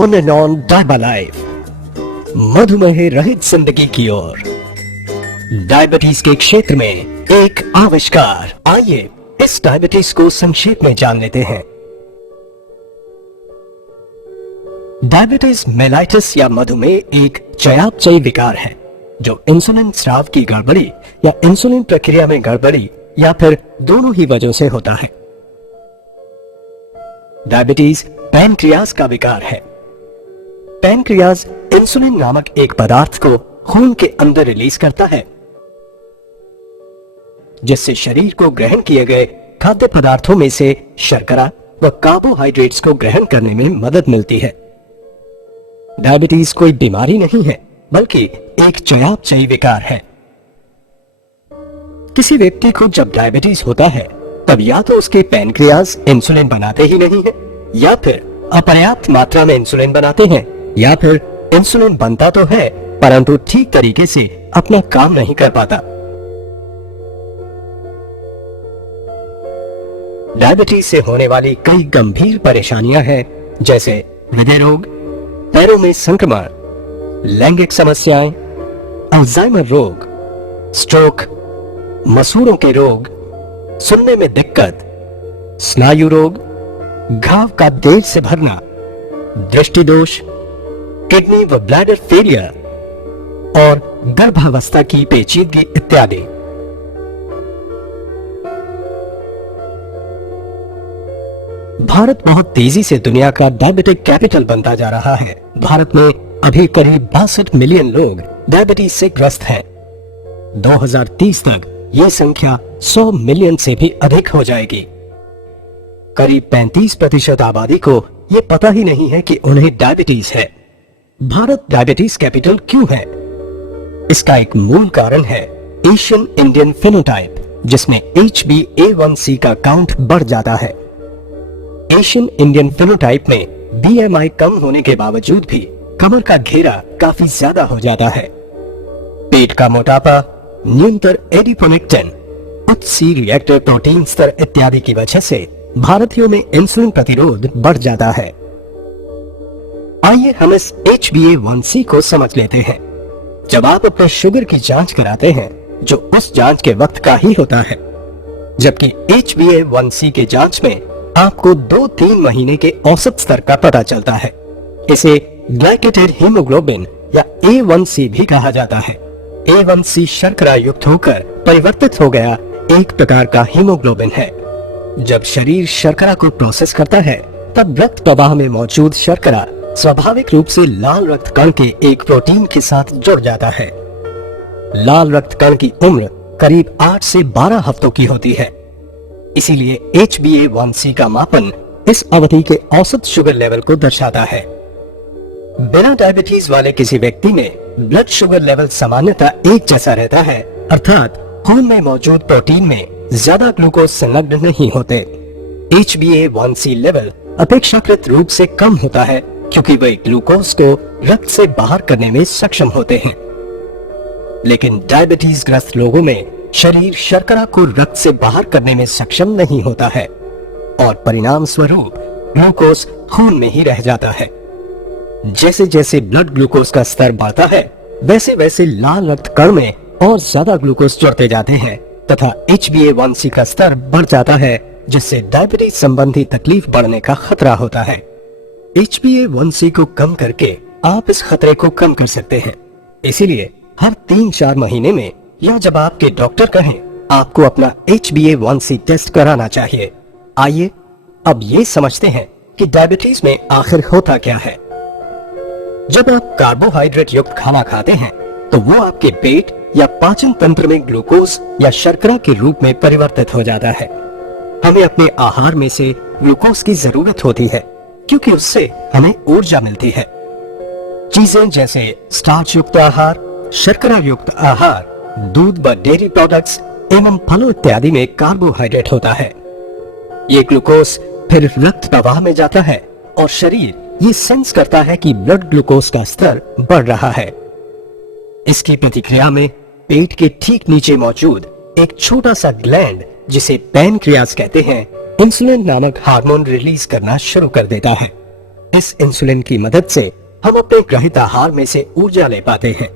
On and on डायबा life, मधुमेह रहित जिंदगी की ओर। डायबिटीज के क्षेत्र में एक आविष्कार। आइए इस डायबिटीज को संक्षेप में जान लेते हैं। डायबिटीज मेलाइटिस या मधुमेह एक चयापचयी विकार है जो इंसुलिन स्राव की गड़बड़ी या इंसुलिन प्रक्रिया में गड़बड़ी या फिर दोनों ही वजहों से होता है। डायबिटीज पैनक्रियाज का विकार है। पैनक्रियाज इंसुलिन नामक एक पदार्थ को खून के अंदर रिलीज करता है, जिससे शरीर को ग्रहण किए गए खाद्य पदार्थों में से शर्करा व कार्बोहाइड्रेट्स को ग्रहण करने में मदद मिलती है। डायबिटीज कोई बीमारी नहीं है, बल्कि एक चयापचयी विकार है। किसी व्यक्ति को जब डायबिटीज होता है तब या तो उसके पैनक्रियाज इंसुलिन बनाते ही नहीं है, या फिर अपर्याप्त मात्रा में इंसुलिन बनाते हैं, या फिर इंसुलिन बनता तो है परंतु ठीक तरीके से अपना काम नहीं कर पाता। डायबिटीज से होने वाली कई गंभीर परेशानियां हैं, जैसे हृदय रोग, पैरों में संक्रमण, लैंगिक समस्याएं, अल्जाइमर रोग, स्ट्रोक, मसूड़ों के रोग, सुनने में दिक्कत, स्नायु रोग, घाव का देर से भरना, दृष्टि दोष, किडनी व ब्लैडर फेलियर और गर्भावस्था की पेचीदगी इत्यादि। भारत बहुत तेजी से दुनिया का डायबिटिक कैपिटल बनता जा रहा है। भारत में अभी करीब 62 मिलियन लोग डायबिटीज से ग्रस्त हैं। 2030 तक ये संख्या 100 मिलियन से भी अधिक हो जाएगी। करीब 35% आबादी को ये पता ही नहीं है कि उन्हें डायबिटीज है। भारत डायबिटीज कैपिटल क्यों है? इसका एक मूल कारण है एशियन इंडियन फेनोटाइप, जिसमें HbA1c का काउंट बढ़ जाता है। एशियन इंडियन फेनोटाइप में BMI कम होने के बावजूद भी कमर का घेरा काफी ज्यादा हो जाता है। पेट का मोटापा, न्यूनतर एडिपोनेक्टिन, उच्च C रिएक्टर प्रोटीन स्तर इत्यादि की वजह से भारतीयों में इंसुलिन प्रतिरोध बढ़ जाता है। आइए हम इस HbA1c को समझ लेते हैं। जब आप अपने शुगर की जांच कराते हैं, जो उस जांच के वक्त का ही होता है, जबकि HbA1c के जांच में आपको 2-3 महीने के औसत स्तर का पता चलता है। इसे ग्लाइकेटेड हीमोग्लोबिन या A1c भी कहा जाता है। A1c शर्करा युक्त होकर परिवर्तित हो गया एक प्रकार का हीमोग्लोबिन है। जब शरीर शर्करा को प्रोसेस करता है, तब रक्त प्रवाह में मौजूद शर्करा स्वाभाविक रूप से लाल रक्त कण के एक प्रोटीन के साथ जुड़ जाता है। लाल रक्त कण की उम्र करीब 8 से 12 हफ्तों की होती है। इसीलिए HbA1c का मापन इस अवधि के औसत शुगर लेवल को दर्शाता है। बिना डायबिटीज वाले किसी व्यक्ति में ब्लड शुगर लेवल सामान्यतः एक जैसा रहता है, अर्थात खून में मौजूद प्रोटीन में ज्यादा ग्लूकोज संलग्न नहीं होते। HbA1c लेवल अपेक्षाकृत रूप से कम होता है, क्योंकि वे ग्लूकोज को रक्त से बाहर करने में सक्षम होते हैं। लेकिन डायबिटीज ग्रस्त लोगों में शरीर शर्करा को रक्त से बाहर करने में सक्षम नहीं होता है और परिणाम स्वरूप ग्लूकोज खून में ही रह जाता है। जैसे जैसे ब्लड ग्लूकोज का स्तर बढ़ता है, वैसे वैसे लाल रक्त कण में और ज्यादा ग्लूकोज जुड़ते जाते हैं तथा HbA1c का स्तर बढ़ जाता है, जिससे डायबिटीज संबंधी तकलीफ बढ़ने का खतरा होता है। HbA1c को कम करके आप इस खतरे को कम कर सकते हैं। इसीलिए हर 3-4 महीने में या जब आपके डॉक्टर कहें, आपको अपना HbA1c टेस्ट कराना चाहिए। आइए अब ये समझते हैं कि डायबिटीज में आखिर होता क्या है। जब आप कार्बोहाइड्रेट युक्त खाना खाते हैं, तो वो आपके पेट या पाचन तंत्र में ग्लूकोज या शर्करा के रूप में परिवर्तित हो जाता है। हमें अपने आहार में से ग्लूकोज की जरूरत होती है, क्योंकि उससे हमें ऊर्जा मिलती है। चीजें जैसे स्टार्च युक्त आहार, शर्करा युक्त आहार, दूध व डेयरी प्रोडक्ट्स एवं फलों इत्यादि में कार्बोहाइड्रेट होता है। ये ग्लूकोज फिर रक्त प्रवाह में जाता है और शरीर ये सेंस करता है कि ब्लड ग्लूकोज का स्तर बढ़ रहा है। इसकी प्रतिक्रिया में पेट के ठीक नीचे मौजूद एक छोटा सा ग्लैंड, जिसे पैनक्रियाज कहते हैं, इंसुलिन नामक हार्मोन रिलीज करना शुरू कर देता है। इस इंसुलिन की मदद से हम अपने ग्रहित आहार में से ऊर्जा ले पाते हैं।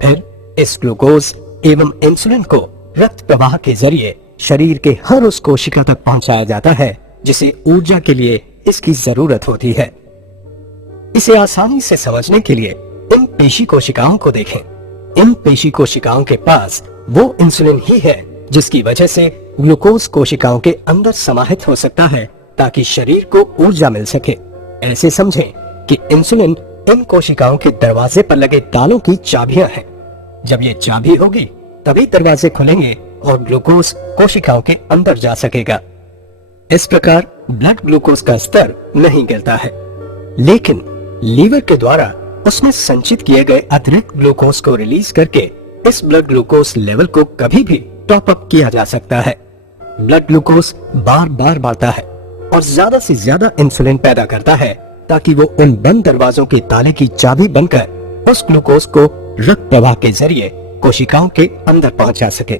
फिर इस ग्लूकोज एवं इंसुलिन को रक्त प्रवाह के जरिए शरीर के हर उस कोशिका तक पहुंचाया जाता है जिसे ऊर्जा के लिए इसकी जरूरत होती है। इसे आसानी से समझने के लिए इन पेशी कोशिकाओं को देखें। इन पेशी कोशिकाओं के पास वो इंसुलिन ही है जिसकी वजह से ग्लूकोज कोशिकाओं के अंदर समाहित हो सकता है ताकि शरीर को ऊर्जा मिल सके। ऐसे समझें कि इंसुलिन इन कोशिकाओं के दरवाजे पर लगे तालों की चाबियां हैं। जब ये चाबी होगी तभी दरवाजे खुलेंगे और ग्लूकोज कोशिकाओं के अंदर जा सकेगा। इस प्रकार ब्लड ग्लूकोज का स्तर नहीं गिरता है, लेकिन लीवर के द्वारा उसमें संचित किए गए अतिरिक्त ग्लूकोज को रिलीज करके इस ब्लड ग्लूकोज लेवल को कभी भी टॉप अप किया जा सकता है। ब्लड ग्लूकोज बार बार बढ़ता है और ज्यादा से ज्यादा इंसुलिन पैदा करता है ताकि वो उन बंद दरवाजों के ताले की चाबी बनकर उस ग्लूकोज को रक्त प्रवाह के जरिए कोशिकाओं के अंदर पहुंचा सके।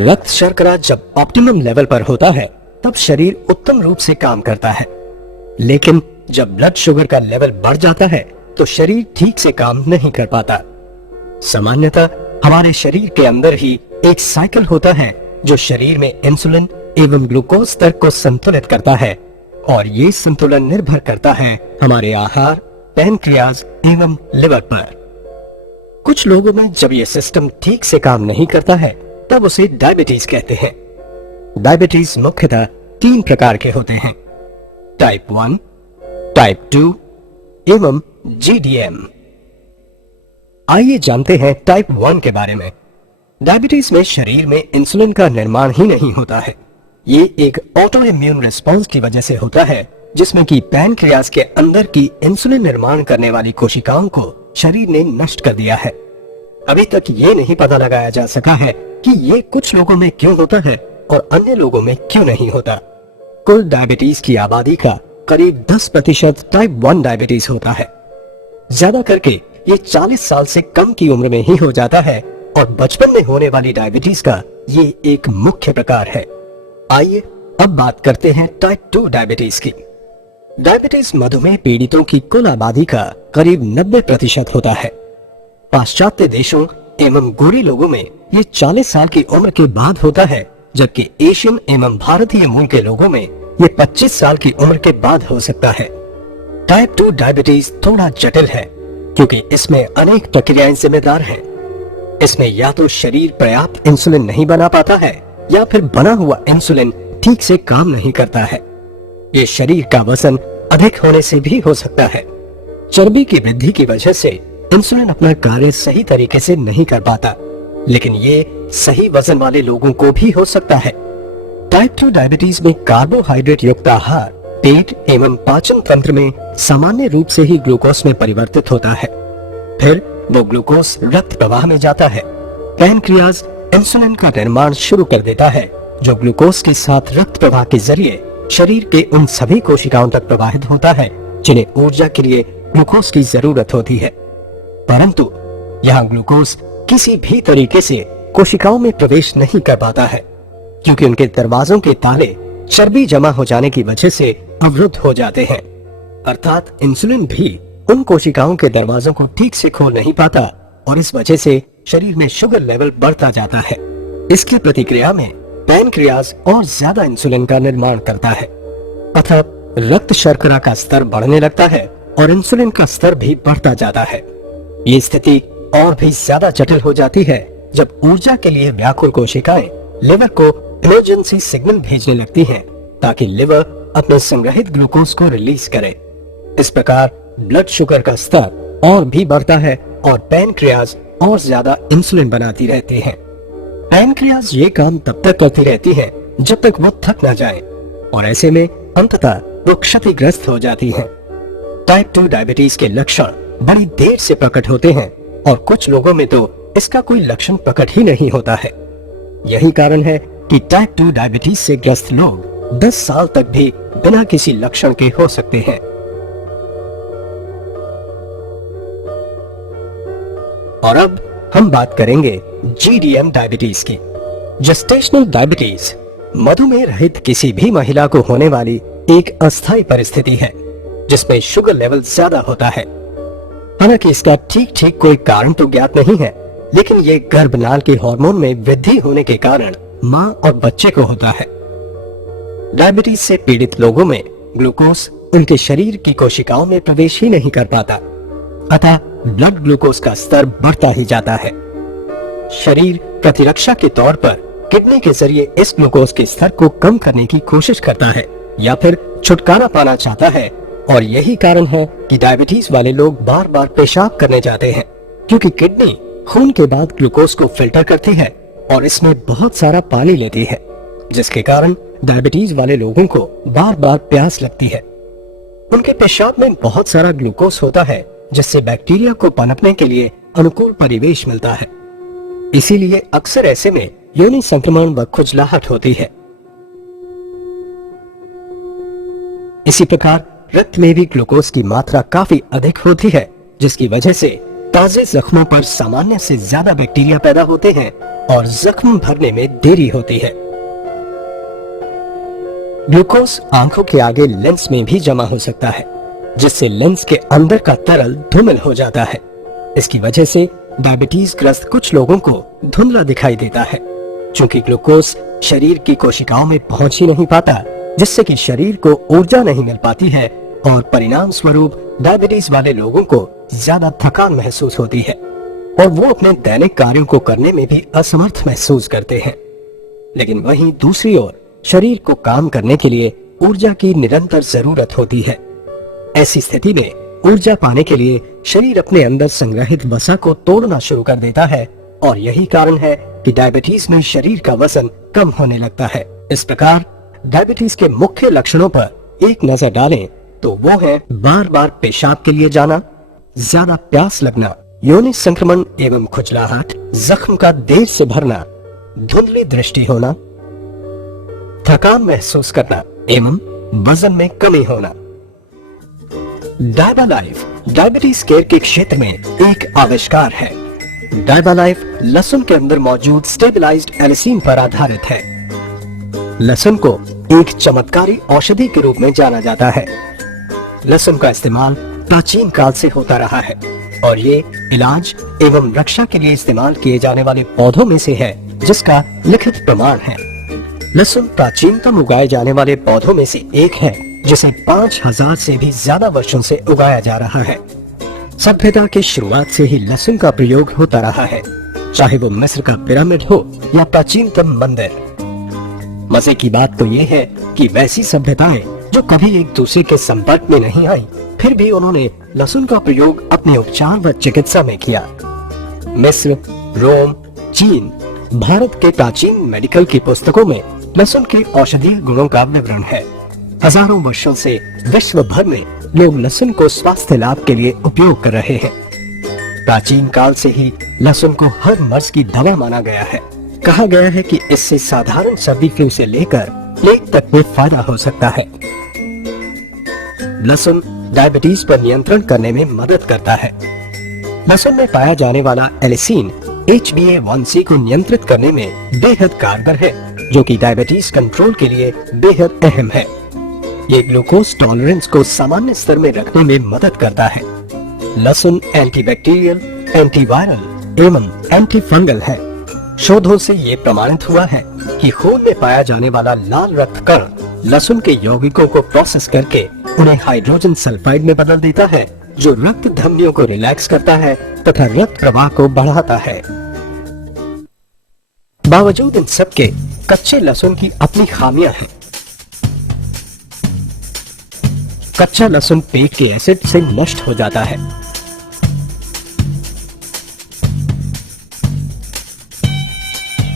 रक्त शर्करा जब ऑप्टिमम लेवल पर होता है तब शरीर उत्तम रूप से काम करता है, लेकिन जब ब्लड शुगर का लेवल बढ़ जाता है तो शरीर ठीक से काम नहीं कर पाता। सामान्यतः हमारे शरीर के अंदर ही एक साइकिल होता है जो शरीर में इंसुलिन एवं ग्लूकोज स्तर को संतुलित करता है, और ये संतुलन निर्भर करता है हमारे आहार, पैनक्रियाज एवं लिवर पर। कुछ लोगों में जब ये सिस्टम ठीक से काम नहीं करता है तब उसे डायबिटीज कहते हैं। डायबिटीज मुख्यतः 3 प्रकार के होते हैं: टाइप 1, टाइप 2 एवं GDM। आइए जानते हैं टाइप 1 के बारे में। डायबिटीज में शरीर में इंसुलिन का निर्माण ही नहीं होता है। ये एक ऑटो इम्यून रिस्पॉन्स की वजह से होता है जिसमें कि पैनक्रियाज के अंदर की इंसुलिन निर्माण करने वाली कोशिकाओं को शरीर ने नष्ट कर दिया है। अभी तक ये नहीं पता लगाया जा सका है कि ये कुछ लोगों में क्यों होता है और अन्य लोगों में क्यों नहीं होता। कुल डायबिटीज की आबादी का करीब 10% टाइप 1 डायबिटीज होता है। ज्यादा करके ये 40 साल से कम की उम्र में ही हो जाता है और बचपन में होने वाली डायबिटीज का ये एक मुख्य प्रकार है। आइए अब बात करते हैं टाइप 2 डायबिटीज की। डायबिटीज मधुमेह पीड़ितों की कुल आबादी का करीब 90% होता है। पाश्चात्य देशों एवं गोरे लोगों में ये 40 साल की उम्र के बाद होता है, जबकि एशियन एवं भारतीय मूल के लोगों में ये 25 साल की उम्र के बाद हो सकता है। टाइप 2 डायबिटीज थोड़ा जटिल है क्योंकि इसमें अनेक प्रक्रियाएं जिम्मेदार हैं। इसमें या तो शरीर पर्याप्त इंसुलिन नहीं बना पाता है या फिर बना हुआ इंसुलिन ठीक से काम नहीं करता है। ये शरीर का वजन अधिक होने से भी हो सकता है। चर्बी की वृद्धि की वजह से इंसुलिन अपना कार्य सही तरीके से नहीं कर पाता, लेकिन ये सही वजन वाले लोगों को भी हो सकता है। टाइप 2 डायबिटीज में कार्बोहाइड्रेट युक्त आहार पेट एवं पाचन तंत्र में सामान्य रूप से ही ग्लूकोज में परिवर्तित होता है। फिर वो ग्लूकोज रक्त प्रवाह में जाता है। पैनक्रियाज इंसुलिन का निर्माण शुरू कर देता है जो ग्लूकोज के साथ रक्त प्रवाह के जरिए शरीर के उन सभी कोशिकाओं तक प्रवाहित होता है जिन्हें ऊर्जा के लिए ग्लूकोज की जरूरत होती है। परंतु यहाँ ग्लूकोज किसी भी तरीके से कोशिकाओं में प्रवेश नहीं कर पाता है क्योंकि उनके दरवाजों के ताले चर्बी जमा हो जाने की वजह से अवरुद्ध हो जाते हैं। अर्थात इंसुलिन भी उन कोशिकाओं के दरवाजों को ठीक से खोल नहीं पाता और इस वजह से शरीर में शुगर लेवल बढ़ता जाता है। इसकी प्रतिक्रिया में पैनक्रियाज और ज्यादा इंसुलिन का निर्माण करता है, अतः रक्त शर्करा का स्तर बढ़ने लगता है और इंसुलिन का स्तर भी बढ़ता जाता है। ये स्थिति और भी ज्यादा जटिल हो जाती है जब ऊर्जा के लिए व्याकुल कोशिकाएं लिवर को इमरजेंसी सिग्नल भेजने लगती हैं ताकि लिवर अपने संग्रहित ग्लूकोज को रिलीज करे। इस प्रकार ब्लड शुगर का स्तर और भी बढ़ता है और पैनक्रियाज और ज्यादा इंसुलिन बनाती रहती है। पैनक्रियाज ये काम तब तक करती रहती है जब तक वो थक न जाए और ऐसे में अंततः वो क्षतिग्रस्त हो जाती है। टाइप 2 डायबिटीज के लक्षण बड़ी देर से प्रकट होते हैं और कुछ लोगों में तो इसका कोई लक्षण प्रकट ही नहीं होता है। यही कारण है कि टाइप 2 डायबिटीज से ग्रस्त लोग 10 साल तक भी बिना किसी लक्षण के हो सकते हैं। और अब हम बात करेंगे GDM डायबिटीज की। जेस्टेशनल डायबिटीज मधुमेह रहित किसी भी महिला को होने वाली एक अस्थायी परिस्थिति है जिसमें शुगर लेवल ज्यादा होता है। हालांकि इसका ठीक कोई कारण तो ज्ञात नहीं है, लेकिन ये गर्भनाल के हार्मोन में वृद्धि होने के कारण मां और बच्चे को होता है। डायबिटीज से पीड़ित लोगों में ग्लूकोज उनके शरीर की कोशिकाओं में प्रवेश ही नहीं कर पाता, अतः ब्लड ग्लूकोज का स्तर बढ़ता ही जाता है। शरीर प्रतिरक्षा के तौर पर किडनी के जरिए इस ग्लूकोज के स्तर को कम करने की कोशिश करता है या फिर छुटकारा पाना चाहता है, और यही कारण है कि डायबिटीज वाले लोग बार बार पेशाब करने जाते हैं, क्योंकि किडनी खून के बाद ग्लूकोज को फिल्टर करती है और इसमें बहुत सारा पानी लेती है, जिसके कारण डायबिटीज वाले लोगों को बार बार प्यास लगती है। उनके पेशाब में बहुत सारा ग्लूकोज होता है, जिससे बैक्टीरिया को पनपने के लिए अनुकूल परिवेश मिलता है। इसीलिए अक्सर ऐसे में योनि संक्रमण व खुजलाहट होती है। इसी प्रकार रक्त में भी ग्लूकोज की मात्रा काफी अधिक होती है, जिसकी वजह से ताजे जख्मों पर सामान्य से ज्यादा बैक्टीरिया पैदा होते हैं और जख्म भरने में देरी होती है। ग्लूकोज आंखों के आगे लेंस में भी जमा हो सकता है, जिससे लेंस के अंदर का तरल धूमिल हो जाता है। इसकी वजह से डायबिटीज ग्रस्त कुछ लोगों को धुंधला दिखाई देता है, क्योंकि ग्लूकोज शरीर की कोशिकाओं में पहुंच ही नहीं पाता, जिससे कि शरीर को ऊर्जा नहीं मिल पाती है और परिणाम स्वरूप डायबिटीज वाले लोगों को ज्यादा थकान महसूस होती है और वो अपने दैनिक कार्यों को करने में भी असमर्थ महसूस करते हैं। लेकिन वहीं दूसरी ओर शरीर को काम करने के लिए ऊर्जा की निरंतर जरूरत होती है। ऐसी स्थिति में ऊर्जा पाने के लिए शरीर अपने अंदर संग्रहित वसा को तोड़ना शुरू कर देता है, और यही कारण है कि डायबिटीज में शरीर का वजन कम होने लगता है। इस प्रकार डायबिटीज के मुख्य लक्षणों पर एक नजर डालें तो वो है बार बार पेशाब के लिए जाना, ज्यादा प्यास लगना, योनि संक्रमण एवं खुजलाहट, जख्म का देर से भरना, धुंधली दृष्टि होना, थकान महसूस करना एवं वजन में कमी होना। डायबालाइफ डायबिटीज केयर के क्षेत्र में एक आविष्कार है। डायबालाइफ लहसुन के अंदर मौजूद स्टेबलाइज्ड एलिसिन पर आधारित है। लहसुन को एक चमत्कारी औषधि के रूप में जाना जाता है। लहसुन का इस्तेमाल प्राचीन काल से होता रहा है और ये इलाज एवं रक्षा के लिए इस्तेमाल किए जाने वाले पौधों में से है, जिसका लिखित प्रमाण है। लहसुन प्राचीनतम उगाए जाने वाले पौधों में से एक है, जिसे 5000 से भी ज्यादा वर्षों से उगाया जा रहा है। सभ्यता की शुरुआत से ही लहसुन का प्रयोग होता रहा है, चाहे वो मिस्र का पिरामिड हो या प्राचीनतम मंदिर। मजे की बात तो ये है कि वैसी सभ्यताएं जो कभी एक दूसरे के संपर्क में नहीं आई, फिर भी उन्होंने लहसुन का प्रयोग अपने उपचार व चिकित्सा में किया। मिस्र, रोम, चीन, भारत के प्राचीन मेडिकल की पुस्तकों में लहसुन के औषधीय गुणों का विवरण है। हजारों वर्षों से विश्व भर में लोग लहसुन को स्वास्थ्य लाभ के लिए उपयोग कर रहे हैं। प्राचीन काल से ही लहसुन को हर मर्ज की दवा माना गया है। कहा गया है कि इससे साधारण सर्दी फ्लू से लेकर प्लेग तक में फायदा हो सकता है। लहसुन डायबिटीज पर नियंत्रण करने में मदद करता है। लहसुन में पाया जाने वाला एलिसिन HbA1c को नियंत्रित करने में बेहद कारगर है, जो कि डायबिटीज कंट्रोल के लिए बेहद अहम है। ये ग्लूकोज टॉलरेंस को सामान्य स्तर में रखने में मदद करता है। लहसुन एंटीबैक्टीरियल, एंटीवायरल एवं एंटीफंगल है। शोधों से ये प्रमाणित हुआ है कि खून में पाया जाने वाला लाल रक्त कण लहसुन के यौगिकों को प्रोसेस करके उन्हें हाइड्रोजन सल्फाइड में बदल देता है, जो रक्त धमनियों को रिलैक्स करता है तथा रक्त प्रवाह को बढ़ाता है। बावजूद इन सब के कच्चे लहसुन की अपनी खामियां हैं। कच्चा लहसुन पेट के एसिड से नष्ट हो जाता है।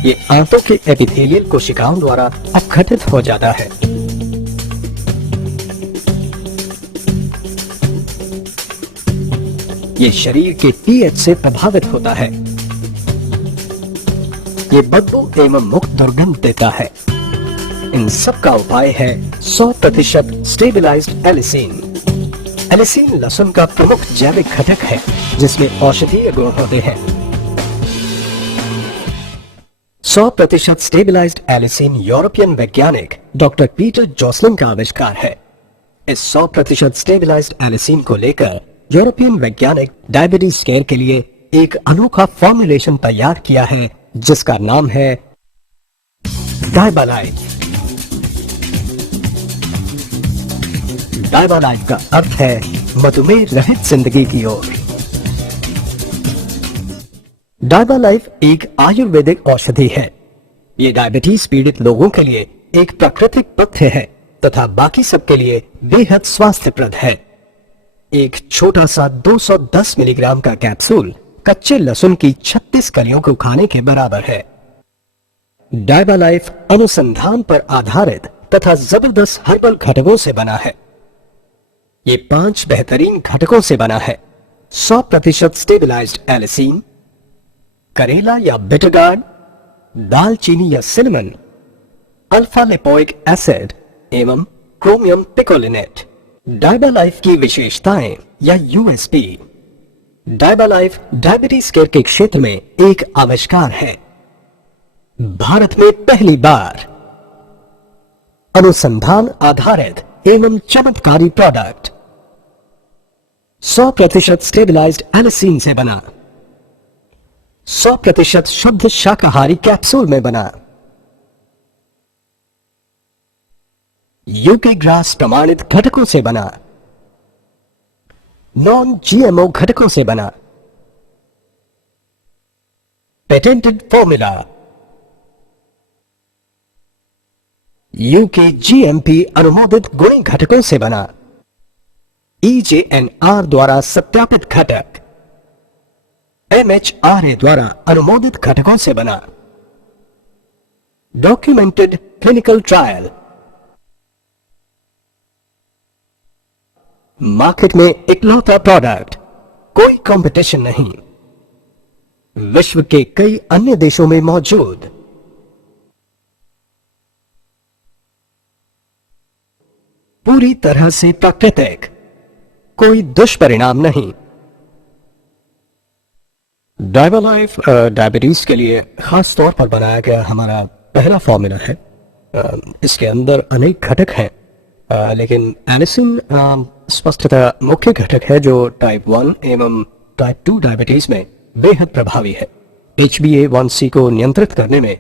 ये आंतों के एपिथेलियल कोशिकाओं द्वारा अपघटित हो जाता है। ये शरीर के पीएच से प्रभावित होता है। ये बदबू एवं मुक्त दुर्गंध देता है। इन सब का उपाय है 100% स्टेबलाइज्ड एलिसिन। एलिसिन लहसुन का प्रमुख जैविक घटक है, जिसमें औषधीय गुण होते हैं। 100% स्टेबलाइज्ड एलिसिन यूरोपियन वैज्ञानिक डॉक्टर पीटर जोसलिन का आविष्कार है। इस 100% स्टेबलाइज्ड एलिसिन को लेकर यूरोपियन वैज्ञानिक डायबिटीज केयर के लिए एक अनोखा फॉर्मुलेशन तैयार किया है जिसका नाम है डायबालाइफ। डायबालाइफ का अर्थ है मधुमेह रहित जिंदगी की ओर। डायबालाइफ एक आयुर्वेदिक औषधि है। ये डायबिटीज पीड़ित लोगों के लिए एक प्राकृतिक पथ्य है तथा बाकी सबके लिए बेहद स्वास्थ्यप्रद है। एक छोटा सा 210 मिलीग्राम का कैप्सूल कच्चे लहसुन की 36 कलियों को खाने के बराबर है। डायबालाइफ अनुसंधान पर आधारित तथा जबरदस्त हर्बल घटकों से बना है। ये 5 बेहतरीन घटकों से बना है। 100% स्टेबलाइज्ड एलिसिन, करेला या बिटरगार्ड, दालचीनी या सिनेमन, अल्फा लिपोइक एसिड एवं क्रोमियम पिकोलिनेट। डायबालाइफ की विशेषताएं या यूएसपी। डायबालाइफ डायबिटीज केयर के क्षेत्र में एक आविष्कार है। भारत में पहली बार अनुसंधान आधारित एवं चमत्कारी प्रोडक्ट 100% स्टेबलाइज्ड एलिसिन से बना, 100% शुद्ध शाकाहारी कैप्सूल में बना, यूके ग्रास प्रमाणित घटकों से बना, नॉन जीएमओ घटकों से बना, पेटेंटेड फॉर्मूला, यूके जीएमपी अनुमोदित गुणी घटकों से बना, EJNR द्वारा सत्यापित घटक, MHRA द्वारा अनुमोदित घटकों से बना, डॉक्यूमेंटेड क्लिनिकल ट्रायल। मार्केट में इकलौता प्रोडक्ट, कोई कंपटीशन नहीं, विश्व के कई अन्य देशों में मौजूद। पूरी तरह से प्राकृतिक, कोई दुष्परिणाम नहीं। डायबालाइफ डायबिटीज के लिए खास तौर पर बनाया गया हमारा पहला फॉर्मूला है। इसके अंदर अनेक घटक हैं, लेकिन एलिसिन स्पष्टतः मुख्य घटक है जो टाइप 1 एवं टाइप 2 डायबिटीज में बेहद प्रभावी है। HbA1c को नियंत्रित करने में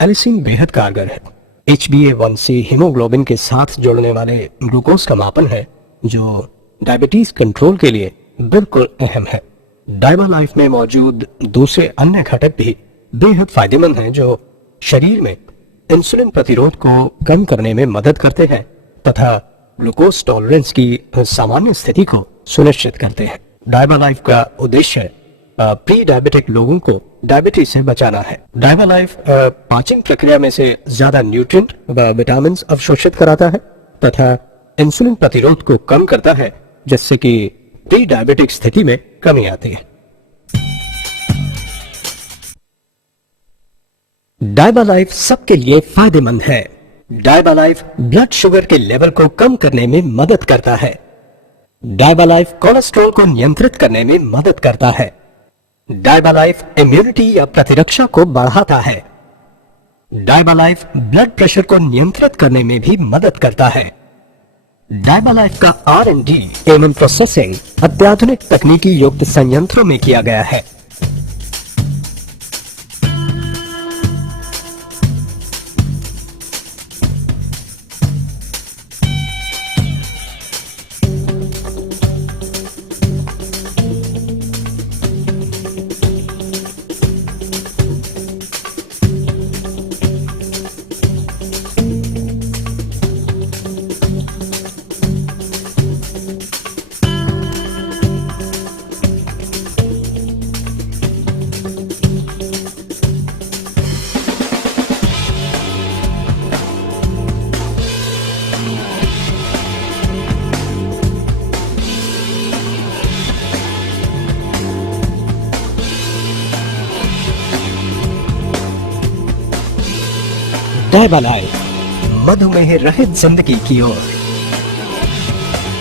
एलिसिन बेहद कारगर है। HbA1c हीमोग्लोबिन के साथ जोड़ने वाले ग्लूकोज का मापन है जो डायबिटीज कंट्रोल के लिए बिल्कुल अहम है। डायबालाइफ में मौजूद दूसरे अन्य घटक भी बेहद फायदेमंद हैं जो शरीर में इंसुलिन प्रतिरोध को कम करने में मदद करते हैं तथा ग्लूकोज टॉलरेंस की सामान्य स्थिति को सुनिश्चित करते हैं। डायबालाइफ का उद्देश्य प्री डायबिटिक लोगों को डायबिटीज से बचाना है। डायबालाइफ पाचन प्रक्रिया में से ज्यादा न्यूट्रिएंट व विटामिन अवशोषित कराता है तथा इंसुलिन प्रतिरोध को कम करता है जिससे कि प्री डायबिटिक स्थिति में कमी आती है। डायबालाइफ सबके लिए फायदेमंद है। डायबालाइफ ब्लड शुगर के लेवल को कम करने में मदद करता है। डायबालाइफ कोलेस्ट्रॉल को नियंत्रित करने में मदद करता है। डायबालाइफ इम्यूनिटी या प्रतिरक्षा को बढ़ाता है। डायबालाइफ ब्लड प्रेशर को नियंत्रित करने में भी मदद करता है। डायबालाइफ का R&D एवं प्रोसेसिंग अत्याधुनिक तकनीकी युक्त संयंत्रों में किया गया है। डायबालाइफ मधुमेह रहित जिंदगी की ओर।